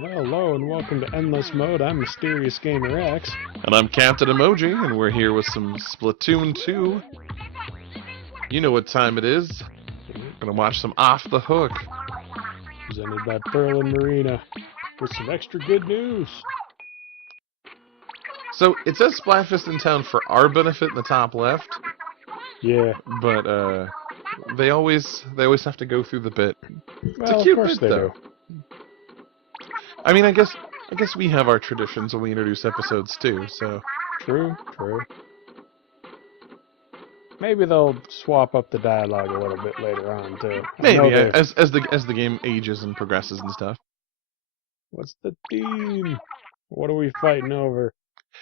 Well, hello and welcome to Endless Mode. I'm Mysterious Gamer X. And I'm Captain Emoji, and we're here with some Splatoon 2. You know what time it is. We're gonna watch some Off the Hook. Presented by Pearl and Marina with some extra good news. So, it says Splatfest in town for our benefit in the top left, Yeah. but they always have to go through the bit. It's a Well, of cute course bit, they though. do. I mean, I guess we have our traditions when we introduce episodes too, so... True. Maybe they'll swap up the dialogue a little bit later on, too. Maybe, as the game ages and progresses and stuff. What's the theme? What are we fighting over?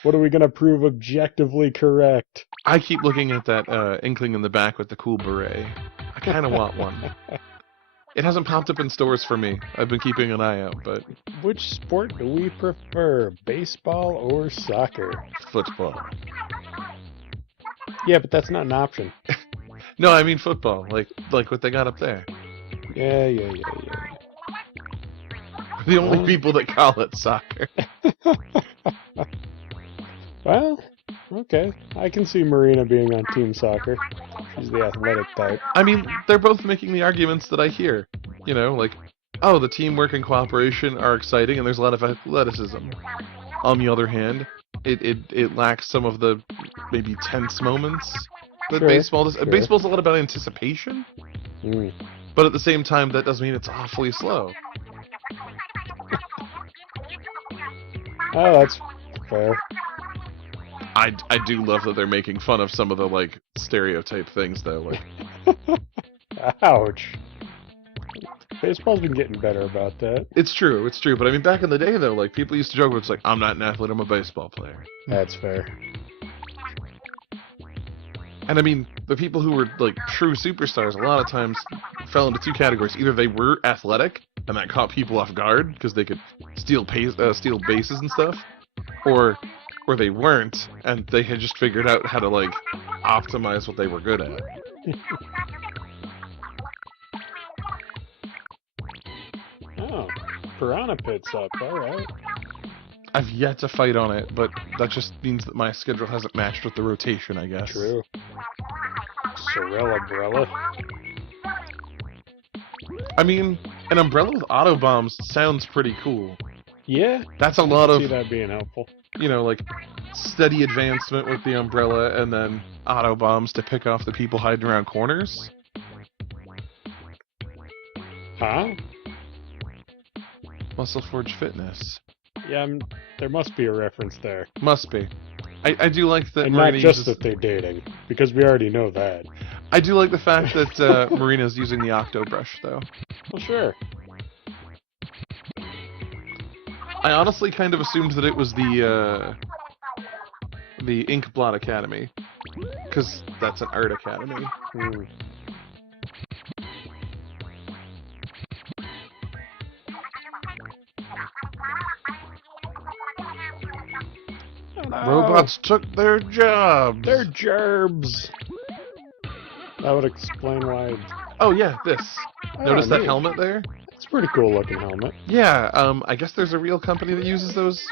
What are we going to prove objectively correct? I keep looking at that inkling in the back with the cool beret. I kind of want one. It hasn't popped up in stores for me. I've been keeping an eye out, but... Which sport do we prefer, baseball or soccer? Football. Yeah, but that's not an option. No, I mean football, like what they got up there. Yeah. The only people that call it soccer. Well, okay. I can see Marina being on team soccer. She's the athletic type. I mean, they're both making the arguments that I hear. You know, like, oh, the teamwork and cooperation are exciting, and there's a lot of athleticism. On the other hand, it lacks some of the maybe tense moments that baseball does. Sure. Baseball's a lot about anticipation, but at the same time, that doesn't mean it's awfully slow. Oh, that's fair. I do love that they're making fun of some of the, like, stereotype things, though. Like, ouch. Baseball's been getting better about that. it's true, but I mean, back in the day, though, like, people used to joke, it's like, I'm not an athlete, I'm a baseball player. That's fair. And I mean, the people who were, like, true superstars, a lot of times fell into two categories. Either they were athletic, and that caught people off guard, because they could steal bases and stuff, or they weren't, and they had just figured out how to, like, optimize what they were good at. Oh, Piranha Pit's up, alright. I've yet to fight on it, but that just means that my schedule hasn't matched with the rotation, I guess. True. Sorella-brella. I mean, an umbrella with auto bombs sounds pretty cool. Yeah. That's a lot of... see that being helpful. You know, like, steady advancement with the umbrella, and then auto bombs to pick off the people hiding around corners. Huh? Muscle Forge Fitness. Yeah, there must be a reference there. Must be. I do like that and Marina not just uses... that they're dating, because we already know that. I do like the fact that Marina's using the Octo Brush, though. Well, sure. I honestly kind of assumed that it was the Inkblot Academy, because that's an art academy. Oh, no. Robots took their jobs! They're gerbs! That would explain why... Oh yeah, this. Notice that neat. helmet there? It's a pretty cool looking helmet. Yeah, I guess there's a real company that uses those.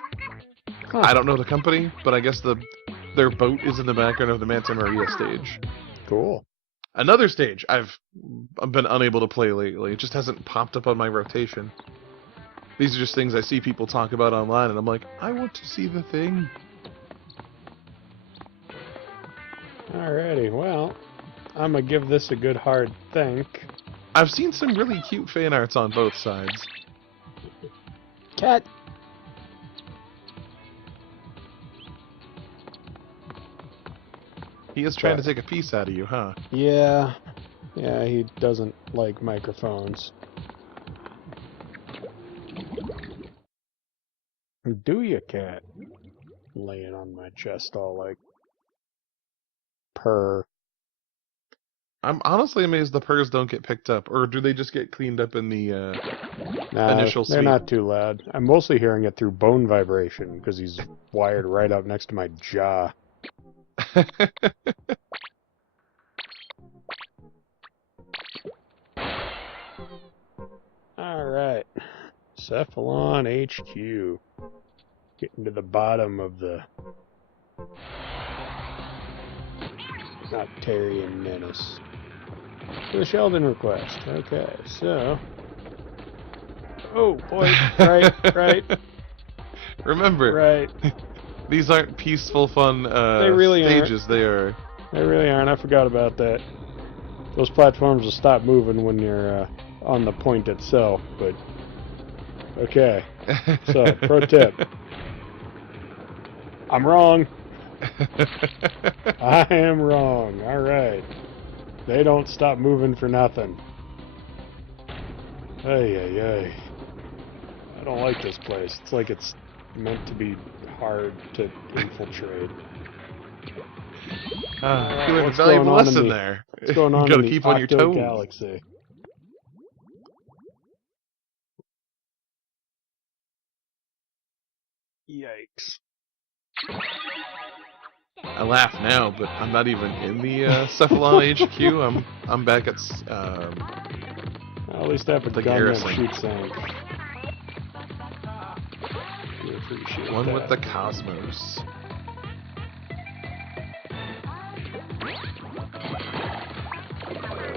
Huh. I don't know the company, but I guess their boat is in the background of the Manta Maria stage. Cool. Another stage I've been unable to play lately. It just hasn't popped up on my rotation. These are just things I see people talk about online, and I'm like, I want to see the thing. Alrighty, well, I'm gonna give this a good hard think. I've seen some really cute fan arts on both sides. Cat! He is trying to take a piece out of you, huh? Yeah, he doesn't like microphones. Do you, cat? Laying on my chest all like... purr. I'm honestly amazed the purrs don't get picked up, or do they just get cleaned up in the initial sweep? They're not too loud. I'm mostly hearing it through bone vibration, because he's wired right up next to my jaw. Alright. Cephalon HQ. Getting to the bottom of the Noctarian menace. The Sheldon request. Okay, so. Oh boy! Right. Remember, Right. these aren't peaceful, fun They really stages. aren't. They are. They really aren't. I forgot about that. Those platforms will stop moving when you're on the point itself, but okay. So, pro tip. I'm wrong. I am wrong. Alright. They don't stop moving for nothing. Ay. I don't like this place. It's like it's meant to be hard to infiltrate. You learned a what's valuable going on in lesson the- there. What's going on You gotta in keep the on your toes. OctoGalaxy? Yikes. I laugh now, but I'm not even in the Cephalon HQ. I'm back at Well, at least I have a the gun garrison. that shoots things. We appreciate one that. with the cosmos.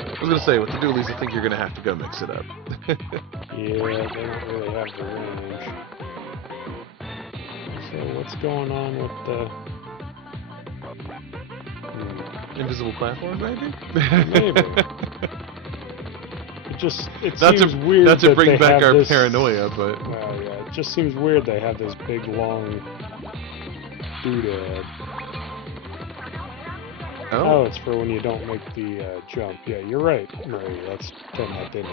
I was gonna say, with the dualies, I think you're gonna have to go mix it up. Yeah, they don't really have the range. So what's going on with the... Invisible platform, maybe? Maybe. It Not seems to, weird not to that bring they back have our this... paranoia, but... Well, yeah, it just seems weird they have this big, long doodad. Oh, it's for when you don't make the jump. Yeah, you're right, Murray. Let's turn that in.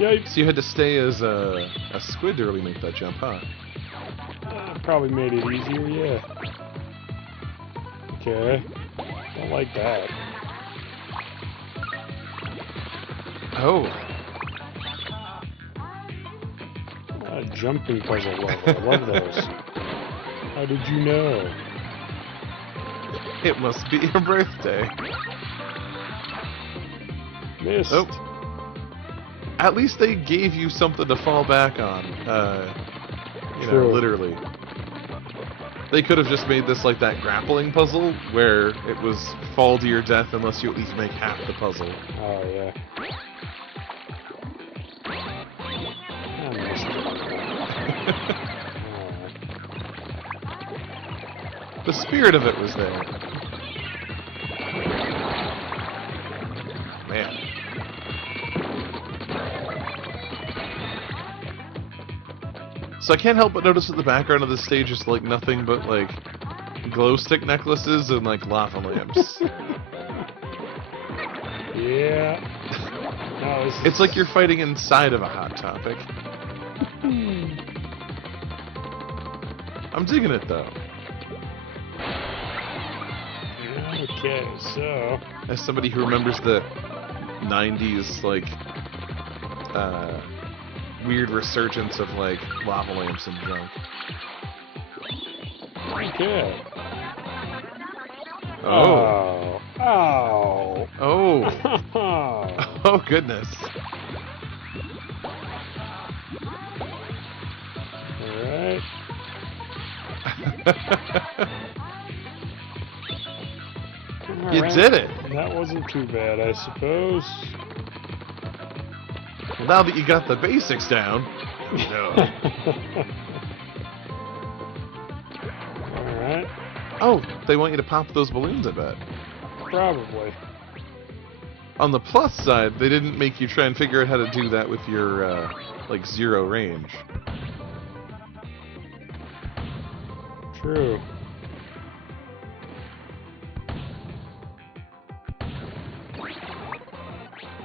Yikes. So you had to stay as a squid to really make that jump, huh? Probably made it easier, yeah. Okay. Don't like that. Oh. Jumping puzzle level. I love those. How did you know? It must be your birthday. Missed. Oh. At least they gave you something to fall back on. You know, True. literally. They could have just made this like that grappling puzzle, where it was fall to your death unless you at least make half the puzzle. Oh, yeah. I missed it. The spirit of it was there. Man. So I can't help but notice that the background of this stage is like nothing but like glow stick necklaces and like lava lamps. Yeah. No, It's like you're fighting inside of a Hot Topic. I'm digging it though. Okay, so... As somebody who remembers the 90s, like, weird resurgence of, like, lava lamps and junk. Okay. Oh. Oh. Oh. Oh. Oh, goodness. Alright. You did it. That wasn't too bad, I suppose. Well, now that you got the basics down. No. Alright. Oh, they want you to pop those balloons, I bet. Probably. On the plus side, they didn't make you try and figure out how to do that with your, like, zero range. True.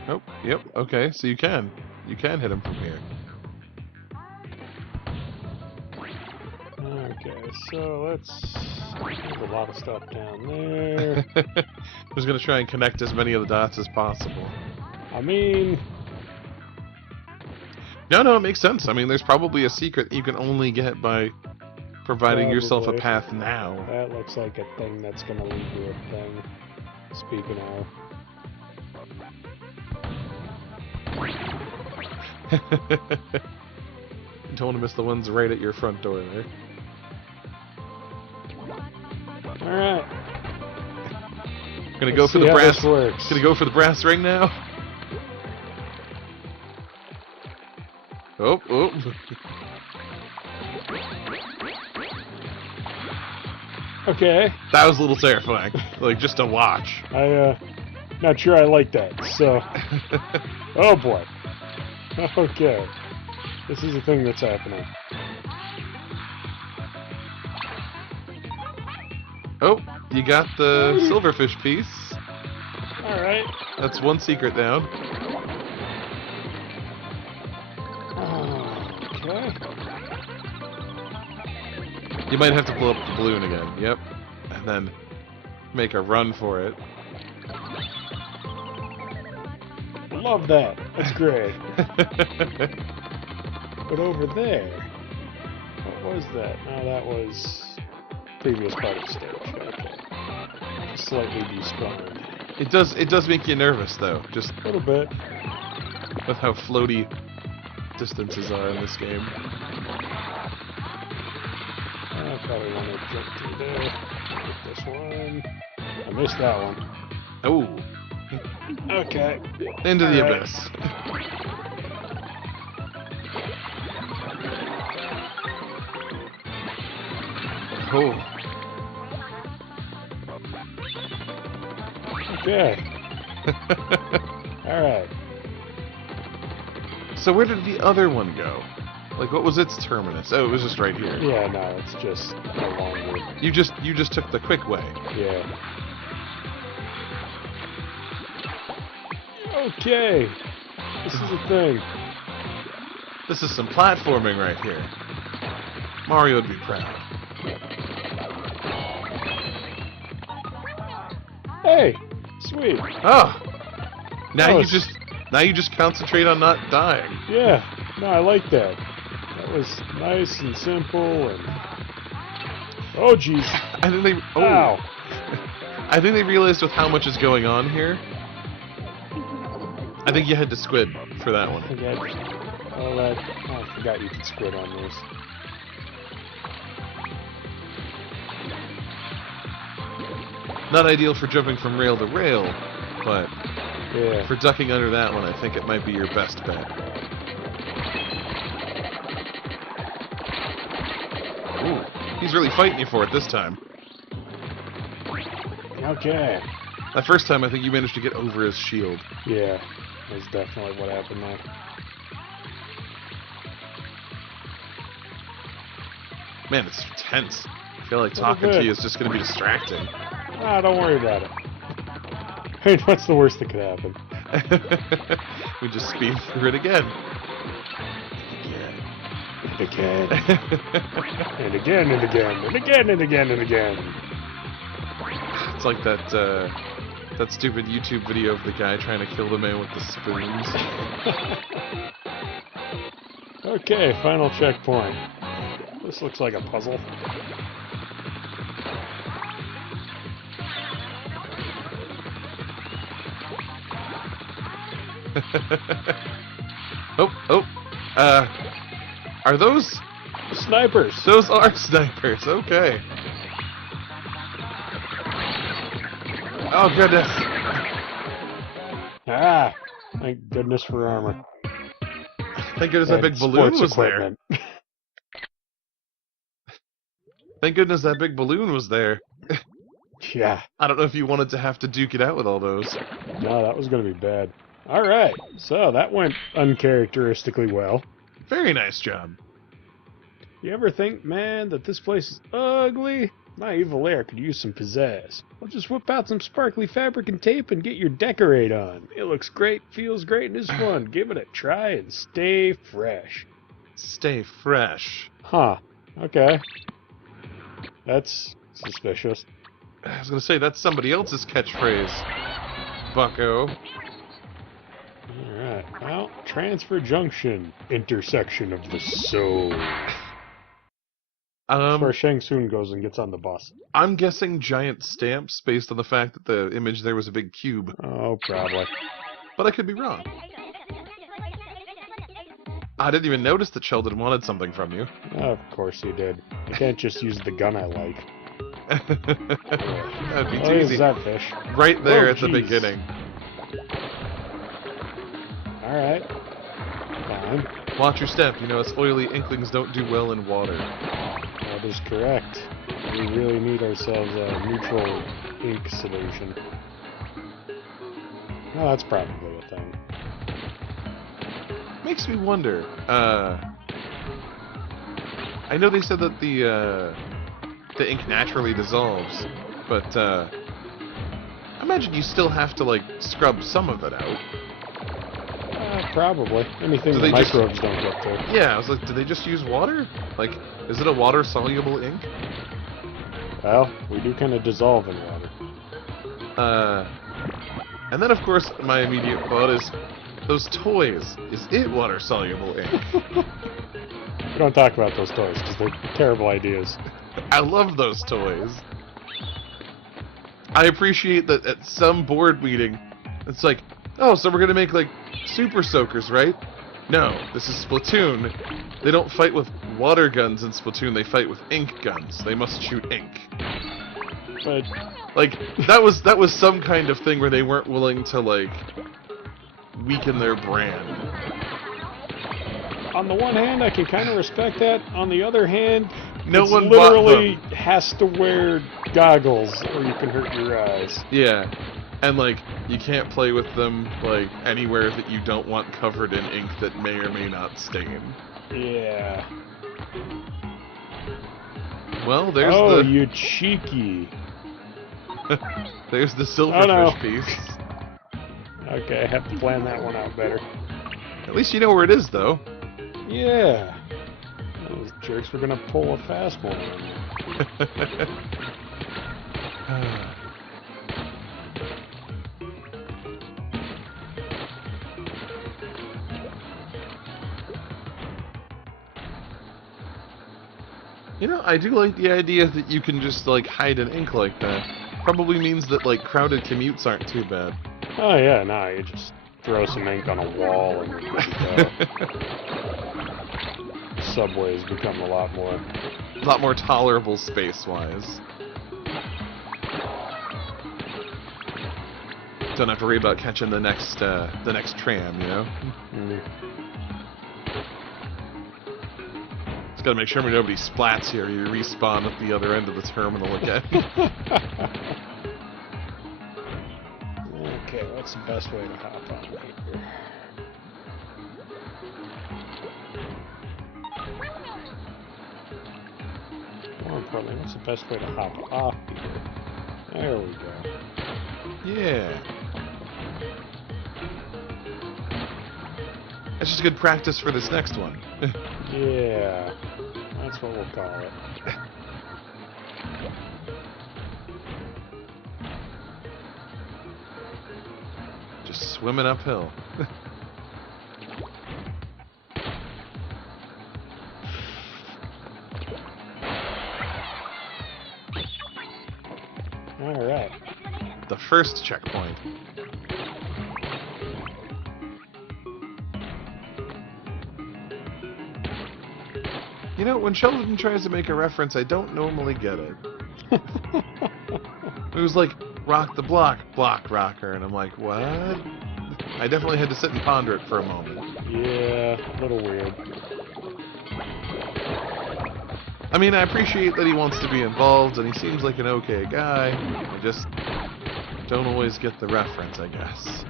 Oh, yep, okay, so you can. You can hit him from here. Okay, so there's a lot of stuff down there. I was going to try and connect as many of the dots as possible. I mean... No, it makes sense. I mean, there's probably a secret you can only get by providing yourself a Probably. path now. That looks like a thing that's gonna lead to a thing. Speaking of... Don't want to miss the ones right at your front door there. Alright. Gonna go for the brass. Works. Gonna go for the brass ring now. Oh, oh. Okay. That was a little terrifying. Like, just to watch. Not sure I like that, so... Oh boy. Okay. This is the thing that's happening. Oh, you got the silverfish piece. Alright. That's one secret down. Okay. You might have to blow up the balloon again. Yep. And then make a run for it. Love that. That's great. But over there... What was that? No, that was... previous part of the stage. Okay. Slightly despawned. It does make you nervous though, just A little bit. with how floaty distances are in this game. I probably want to jump through there. Get this one. I missed that one. Oh, Okay. into the Alright. abyss. Oh. Okay. Alright. So where did the other one go? Like, what was its terminus? Oh, it was just right here. Yeah, no, it's just no longer. You just took the quick way. Yeah. Okay. This is the thing. This is some platforming right here. Mario would be proud. Hey! Sweet. Oh! Now Oh, you just concentrate on not dying. Yeah. No, I like that. That was nice and simple and... Oh, jeez. I think they Ow. I think they realized with how much is going on here. I think you had to squid for that one. I forgot you could squid on this. Not ideal for jumping from rail to rail, but Yeah. for ducking under that one, I think it might be your best bet. Ooh, he's really fighting you for it this time. Okay. That first time, I think you managed to get over his shield. Yeah. That's definitely what happened there. Man, it's tense. I feel like talking to you is just going to be distracting. Ah, don't worry about it. I mean, what's the worst that could happen? We just speed through it again. Again. And again and again and again and again and again. It's like that stupid YouTube video of the guy trying to kill the man with the spoons. Okay, final checkpoint. This looks like a puzzle. Are those... Snipers! Those are snipers, okay. Oh, goodness. Ah! Thank goodness for armor. Thank goodness that big balloon was there. Thank goodness that big balloon was there. Yeah. I don't know if you wanted to have to duke it out with all those. No, that was going to be bad. Alright, so that went uncharacteristically well. Very nice job. You ever think, man, that this place is ugly? My evil heir could use some pizzazz. I'll just whip out some sparkly fabric and tape and get your decorate on. It looks great, feels great, and is fun. Give it a try and stay fresh. Stay fresh. Huh. Okay. That's suspicious. I was gonna say, that's somebody else's catchphrase. Bucko. Alright, well, transfer junction, intersection of the soul. That's where Shang Tsung goes and gets on the bus. I'm guessing giant stamps based on the fact that the image there was a big cube. Oh, probably. But I could be wrong. I didn't even notice that Sheldon wanted something from you. Of course you did. You can't just use the gun I like. That'd be Oh, too is easy. that fish? Right there Oh, at the jeez. beginning. Alright. Fine. Watch your step. You know, us oily inklings don't do well in water. That is correct. We really need ourselves a neutral ink solution. Well, that's probably a thing. Makes me wonder. I know they said that the ink naturally dissolves, but I imagine you still have to like scrub some of it out. Probably. Anything Do the they just- microbes don't get to. Yeah, I was like, do they just use water? Like, is it a water-soluble ink? Well, we do kind of dissolve in water. And then of course my immediate thought is, those toys. Is it water-soluble ink? We don't talk about those toys because they're terrible ideas. I love those toys. I appreciate that at some board meeting, it's like, oh, so we're gonna make like super soakers, right? No, this is Splatoon. They don't fight with water guns in Splatoon, they fight with ink guns. They must shoot ink. But Like, that was some kind of thing where they weren't willing to, like, weaken their brand. on the one hand, I can kind of respect that. On the other hand, No it's one bought literally them. has to wear goggles or you can hurt your eyes. Yeah. And, like, you can't play with them, like, anywhere that you don't want covered in ink that may or may not stain. Yeah. Well, there's Oh, the... you cheeky. There's the Oh, no. silverfish piece. Okay, I have to plan that one out better. At least you know where it is, though. Yeah. Those jerks were gonna pull a fast one on me. You know, I do like the idea that you can just, like, hide an ink like that. Probably means that, like, crowded commutes aren't too bad. Oh yeah, no, you just throw some ink on a wall and you're good to go. Subways become a lot more. A lot more tolerable space-wise. Don't have to worry about catching the next tram, you know? Mm. Just gotta make sure nobody splats here. You respawn at the other end of the terminal again. Okay, what's the best way to hop on here? More importantly, what's the best way to hop off here? There we go. Yeah. That's just good practice for this next one. Yeah, that's what we'll call it. Just swimming uphill. Alright. The first checkpoint. You know, when Sheldon tries to make a reference, I don't normally get it. It was like, rock the block, block rocker, and I'm like, what? I definitely had to sit and ponder it for a moment. Yeah, a little weird. I mean, I appreciate that he wants to be involved, and he seems like an okay guy. I just don't always get the reference, I guess.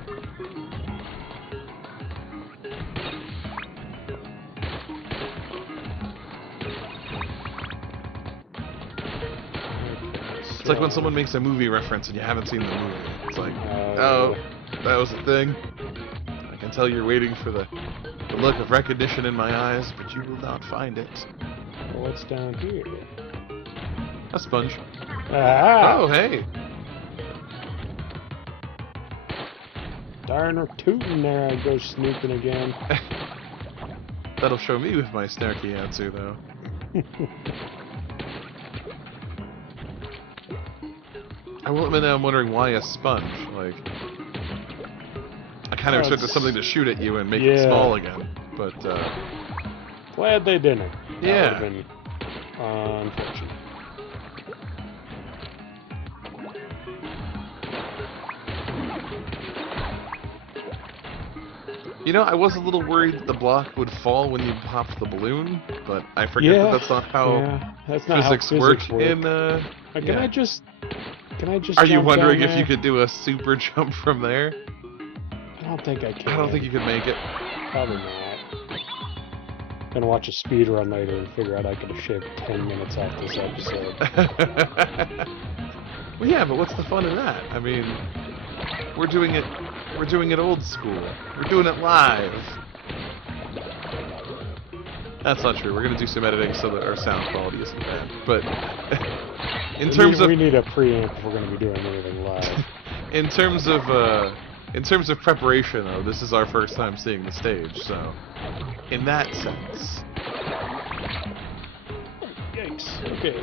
It's like when someone makes a movie reference and you haven't seen the movie. It's like, oh, that was a thing. I can tell you're waiting for the look of recognition in my eyes, but you will not find it. Well, what's down here? A sponge. Ah! Oh, hey. Darn tootin' there I go snooping again. That'll show me with my snarky answer, though. I will admit I'm wondering why a sponge. Like, I kind kind of Oh, expect there's something to shoot at you and make it yeah. small again. But Glad they didn't. That Yeah. would have been unfortunate. you know, I was a little worried that the block would fall when you popped the balloon, but I forget that that's not how that's not physics how work physics work. in. Can yeah. I just? Are you jump wondering down if you there? could do a super jump from there? I don't think I can. I don't think you could make it. Probably not. Gonna watch a speed run later and figure out I could have shaved 10 minutes off this episode. Well, yeah, but what's the fun in that? I mean, we're doing it old school. We're doing it live. That's not true. We're gonna do some editing so that our sound quality isn't bad. But we need a preamp if we're gonna be doing anything live. in terms of preparation, though, this is our first time seeing the stage, so in that sense. Yikes. Okay.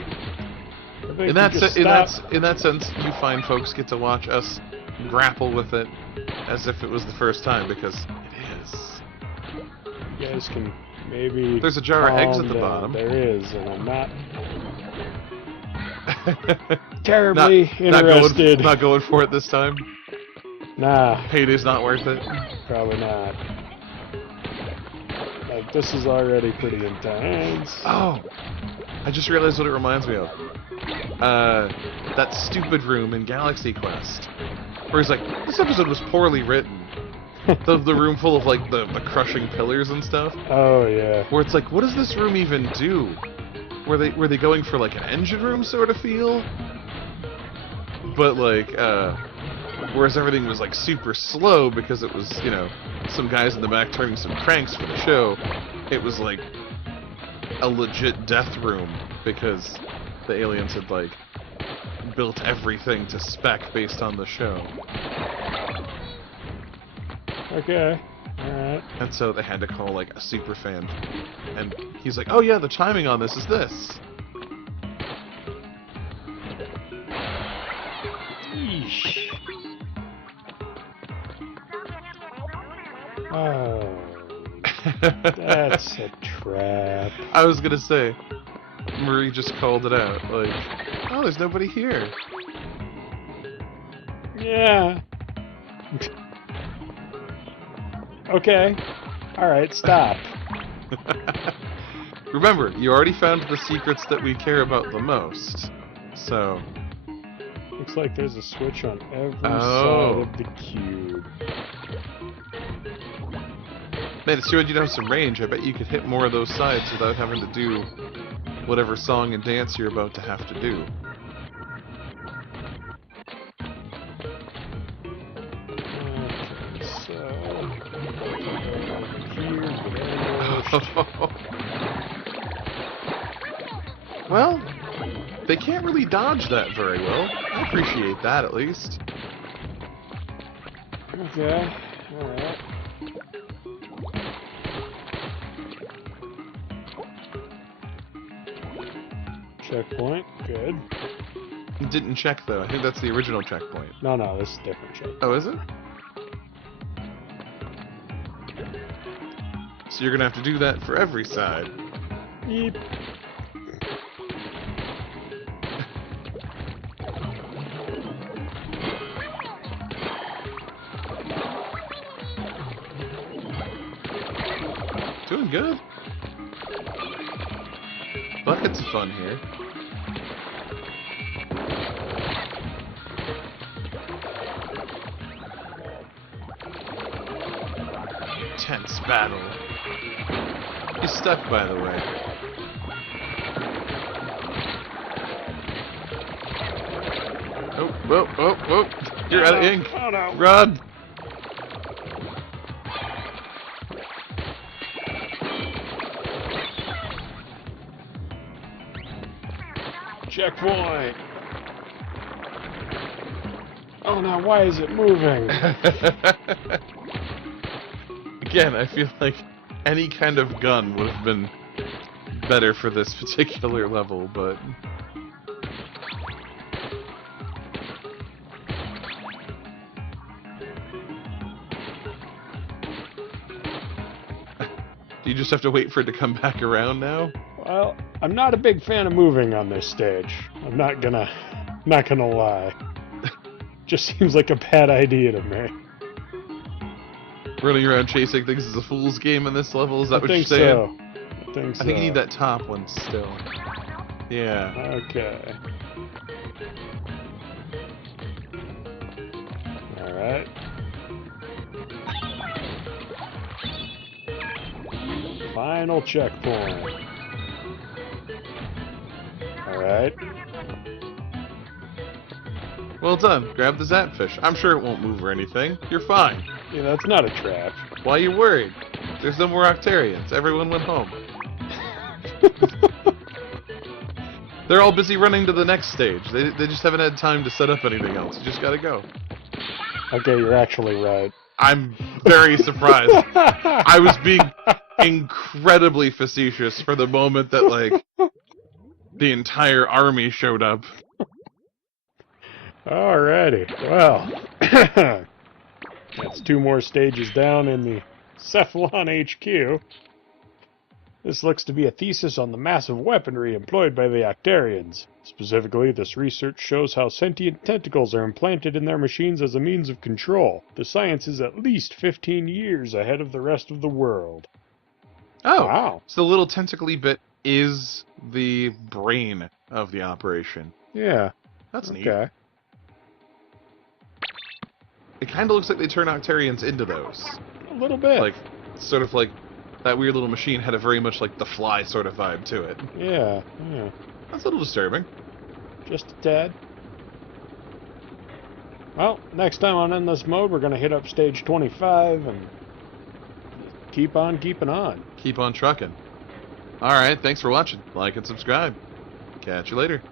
In that sense, you fine folks get to watch us grapple with it as if it was the first time, because it is. You guys can maybe. There's a jar of eggs at the down. bottom. There is, and I'm not terribly interested. Not going for it this time. Nah. Payday's not worth it. Probably not. Like, this is already pretty intense. Oh, I just realized what it reminds me of. That stupid room in Galaxy Quest, where he's like, this episode was poorly written. the room full of like the crushing pillars and stuff. Oh yeah. Where it's like, what does this room even do? Were they going for like an engine room sort of feel? But like, whereas everything was like super slow because it was, you know, some guys in the back turning some cranks for the show. It was like a legit death room because the aliens had like built everything to spec based on the show. Okay. Alright. And so they had to call like a super fan. And he's like, oh yeah, the timing on this is this. Yeesh. Oh. That's a trap. I was gonna say, Marie just called it out. Like, oh, there's nobody here. Yeah. Okay. Alright, stop. Remember, you already found the secrets that we care about the most. So. Looks like there's a switch on every Oh. side of the cube. Man, it showed you have some range. I bet you could hit more of those sides without having to do whatever song and dance you're about to have to do. Okay, so... Well, they can't really dodge that very well. I appreciate that, at least. Okay, alright. Checkpoint, good. Didn't check, though. I think that's the original checkpoint. No, this is a different checkpoint. Oh, is it? So you're gonna have to do that for every side. Yeep. Doing good. Buckets of fun here. Tense battle. He's stuck, by the way. Oh, whoa, whoa, whoa. You're out of ink. Oh no. Run! Checkpoint. Oh no, why is it moving? Again, I feel like any kind of gun would have been better for this particular level, but... Do you just have to wait for it to come back around now? Well, I'm not a big fan of moving on this stage. I'm not gonna lie. Just seems like a bad idea to me. Running around chasing things is a fool's game in this level, is that what you're I saying? think so. I think you need that top one still. Yeah. Okay. Alright. Final checkpoint. Alright. Well done. Grab the Zapfish. I'm sure it won't move or anything. You're fine. Yeah, that's not a trap. Why are you worried? There's no more Octarians. Everyone went home. They're all busy running to the next stage. They just haven't had time to set up anything else. You just gotta go. Okay, you're actually right. I'm very surprised. I was being incredibly facetious for the moment that, like, the entire army showed up. Alrighty. Well, that's 2 more stages down in the Cephalon HQ. This looks to be a thesis on the massive weaponry employed by the Octarians. Specifically, this research shows how sentient tentacles are implanted in their machines as a means of control. The science is at least 15 years ahead of the rest of the world. Oh, wow. So the little tentacly bit is the brain of the operation. Yeah. That's neat. Okay. It kind of looks like they turn Octarians into those. A little bit. Like, sort of like that weird little machine had a very much like the Fly sort of vibe to it. Yeah. That's a little disturbing. Just a tad. Well, next time on In This Mode, we're going to hit up stage 25 and keep on keeping on. Keep on trucking. Alright, thanks for watching. Like and subscribe. Catch you later.